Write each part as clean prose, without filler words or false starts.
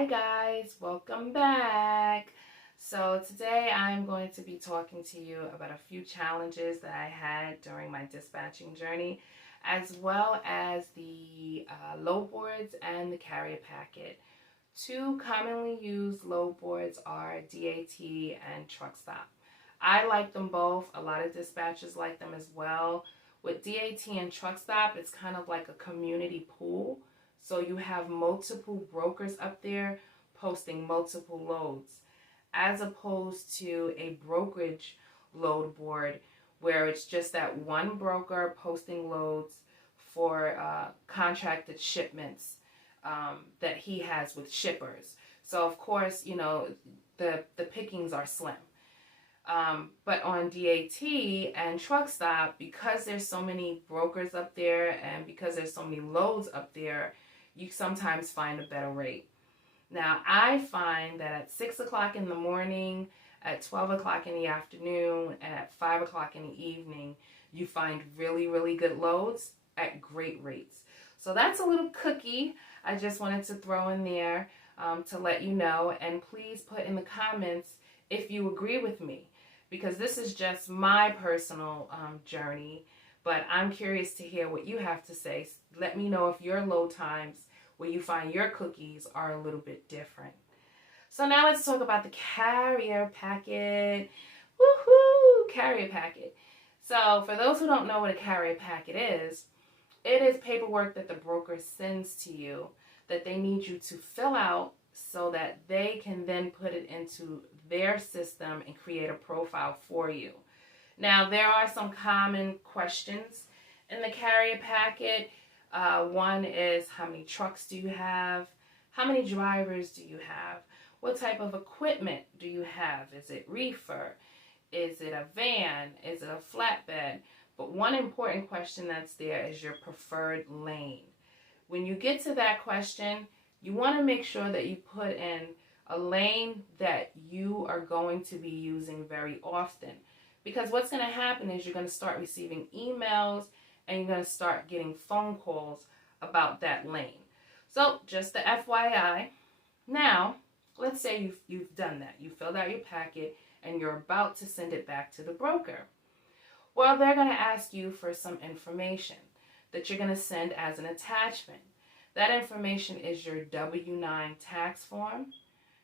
Hi guys, welcome back. So today I'm going to be talking to you about a few challenges that I had during my dispatching journey, as well as the load boards and the carrier packet. Two commonly used load boards are DAT and truck stop. I like them both. A lot of dispatchers like them as well. With DAT and truck stop, it's kind of like a community pool. So you have multiple brokers up there posting multiple loads, as opposed to a brokerage load board where it's just that one broker posting loads for contracted shipments that he has with shippers. So of course, the pickings are slim. But on DAT and truck stop, because there's so many brokers up there and because there's so many loads up there, you sometimes find a better rate. Now, I find that at 6 o'clock in the morning, at 12 o'clock in the afternoon, and at 5 o'clock in the evening, you find really, really good loads at great rates. So that's a little cookie I just wanted to throw in there to let you know. And please put in the comments if you agree with me, because this is just my personal journey. But I'm curious to hear what you have to say. Let me know if your load times where you find your cookies are a little bit different. So now let's talk about the carrier packet. Woohoo! Carrier packet. So for those who don't know what a carrier packet is, it is paperwork that the broker sends to you that they need you to fill out so that they can then put it into their system and create a profile for you. Now, there are some common questions in the carrier packet. One is, how many trucks do you have? How many drivers do you have? What type of equipment do you have? Is it reefer? Is it a van? Is it a flatbed? But one important question that's there is your preferred lane. When you get to that question, you want to make sure that you put in a lane that you are going to be using very often. Because what's going to happen is you're going to start receiving emails and you're going to start getting phone calls about that lane. So just the FYI. Now, let's say you've done that. You filled out your packet and you're about to send it back to the broker. Well, they're going to ask you for some information that you're going to send as an attachment. That information is your W-9 tax form,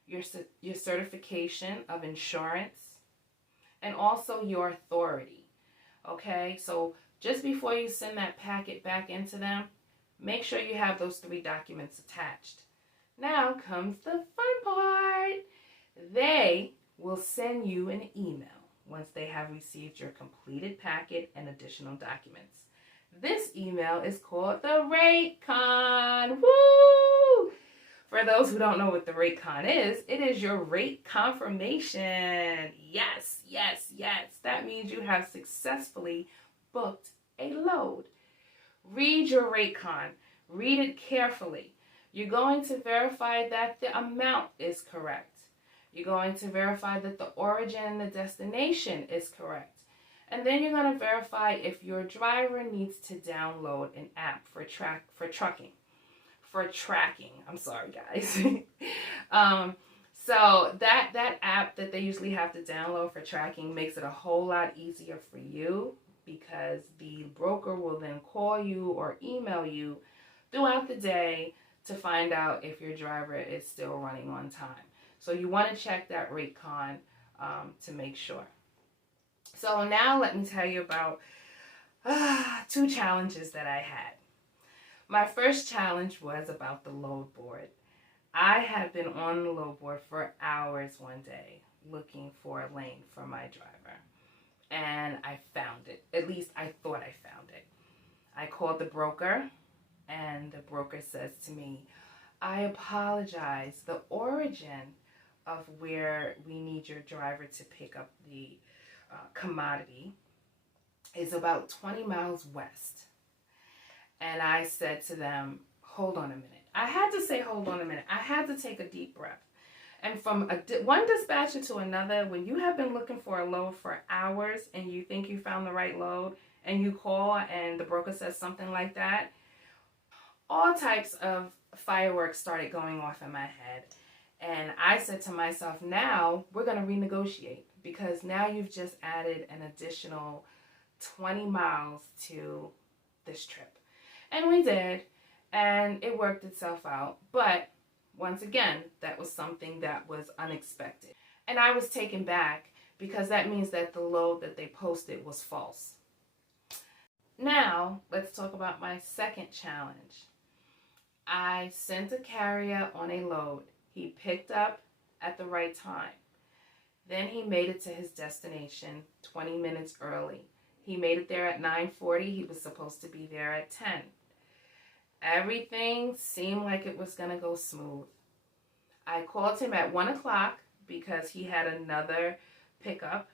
your certification of insurance, and also your authority. Okay, so just before you send that packet back into them, make sure you have those 3 documents attached. Now comes the fun part. They will send you an email once they have received your completed packet and additional documents. This email is called the rate con. Woo! For those who don't know what the rate con is, it is your rate confirmation. Yes, yes, yes. That means you have successfully booked a load. Read your rate con. Read it carefully. You're going to verify that the amount is correct. You're going to verify that the origin and the destination is correct. And then you're going to verify if your driver needs to download an app for tracking. I'm sorry, guys. So that app that they usually have to download for tracking makes it a whole lot easier for you, because the broker will then call you or email you throughout the day to find out if your driver is still running on time. So you want to check that rate con to make sure. So now let me tell you about 2 challenges that I had. My first challenge was about the load board. I had been on the load board for hours one day looking for a lane for my driver. And I found it. At least I thought I found it. I called the broker, and the broker says to me, I apologize. The origin of where we need your driver to pick up the commodity is about 20 miles west. And I said to them, hold on a minute. I had to say, hold on a minute. I had to take a deep breath. And from one dispatcher to another, when you have been looking for a load for hours and you think you found the right load and you call and the broker says something like that, all types of fireworks started going off in my head. And I said to myself, now we're going to renegotiate, because now you've just added an additional 20 miles to this trip. And we did, and it worked itself out. But once again, that was something that was unexpected. And I was taken back, because that means that the load that they posted was false. Now, let's talk about my second challenge. I sent a carrier on a load. He picked up at the right time. Then he made it to his destination 20 minutes early. He made it there at 9:40. He was supposed to be there at 10. Everything seemed like it was going to go smooth. I called him at 1 o'clock because he had another pickup,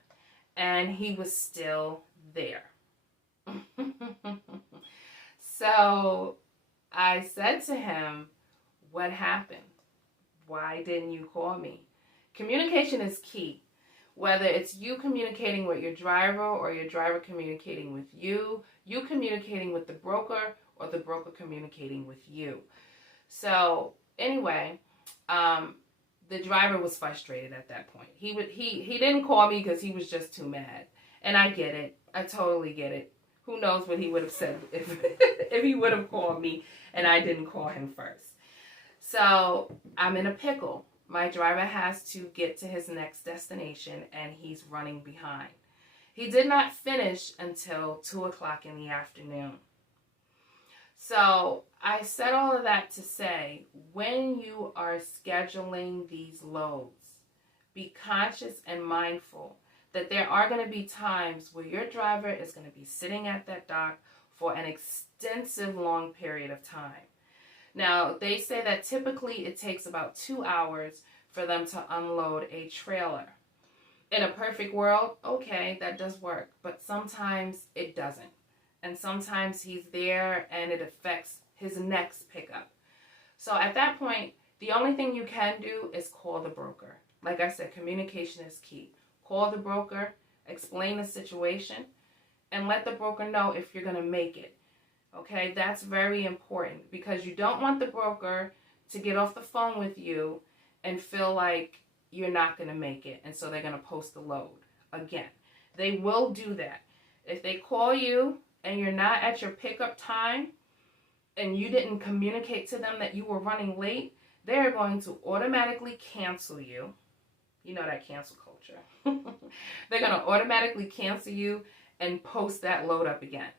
and he was still there. So I said to him, what happened? Why didn't you call me? Communication is key. Whether it's you communicating with your driver, or your driver communicating with you communicating with the broker, or the broker communicating with you. So anyway, the driver was frustrated at that point. He didn't call me because he was just too mad. And I get it. I totally get it. Who knows what he would have said if he would have called me and I didn't call him first. So I'm in a pickle. My driver has to get to his next destination, and he's running behind. He did not finish until 2 o'clock in the afternoon. So I said all of that to say, when you are scheduling these loads, be conscious and mindful that there are going to be times where your driver is going to be sitting at that dock for an extensive long period of time. Now, they say that typically it takes about 2 hours for them to unload a trailer. In a perfect world, okay, that does work, but sometimes it doesn't. And sometimes he's there and it affects his next pickup. So at that point, the only thing you can do is call the broker. Like I said, communication is key. Call the broker, explain the situation, and let the broker know if you're going to make it. Okay, that's very important, because you don't want the broker to get off the phone with you and feel like you're not going to make it, and so they're going to post the load again. They will do that. If they call you and you're not at your pickup time and you didn't communicate to them that you were running late, they're going to automatically cancel you. You know that cancel culture. They're going to automatically cancel you and post that load up again.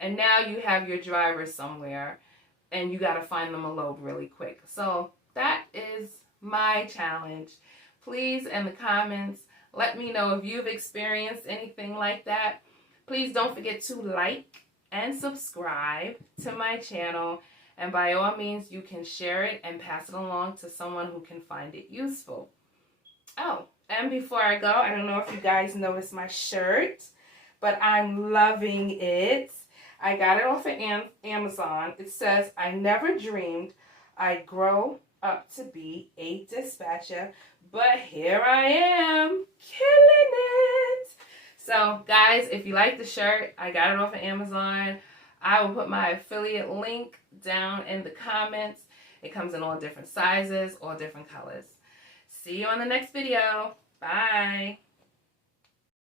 And now you have your driver somewhere and you got to find them a load really quick. So that is my challenge. Please, in the comments, let me know if you've experienced anything like that. Please don't forget to like and subscribe to my channel. And by all means, you can share it and pass it along to someone who can find it useful. Oh, and before I go, I don't know if you guys noticed my shirt, but I'm loving it. I got it off of Amazon. It says, I never dreamed I'd grow up to be a dispatcher, but here I am, killing it. So, guys, if you like the shirt, I got it off of Amazon. I will put my affiliate link down in the comments. It comes in all different sizes, all different colors. See you on the next video. Bye.